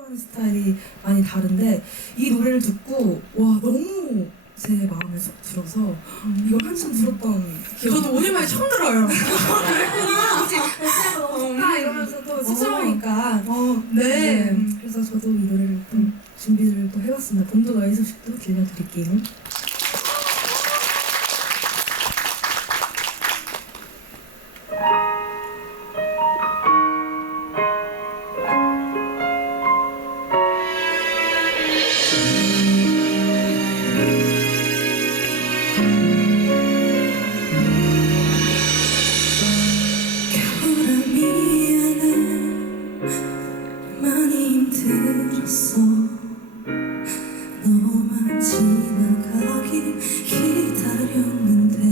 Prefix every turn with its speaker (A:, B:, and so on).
A: 추구하는 스타일이 많이 다른데 이 노래를 듣고 와 너무 제 마음에 쏙 들어서 이거 한참 들었던 기억이
B: 저도 오늘 만에 처음 들어요.
A: 아, 너무 좋다 이러면서 또 쑥스러우니까.
B: 어,
A: 네. 그래서 저도 이 노래를 또 준비를 또 해봤습니다. 봄도 너의 소식도 들려드릴게요
C: 들었어. 너만 지나가길 기다렸는데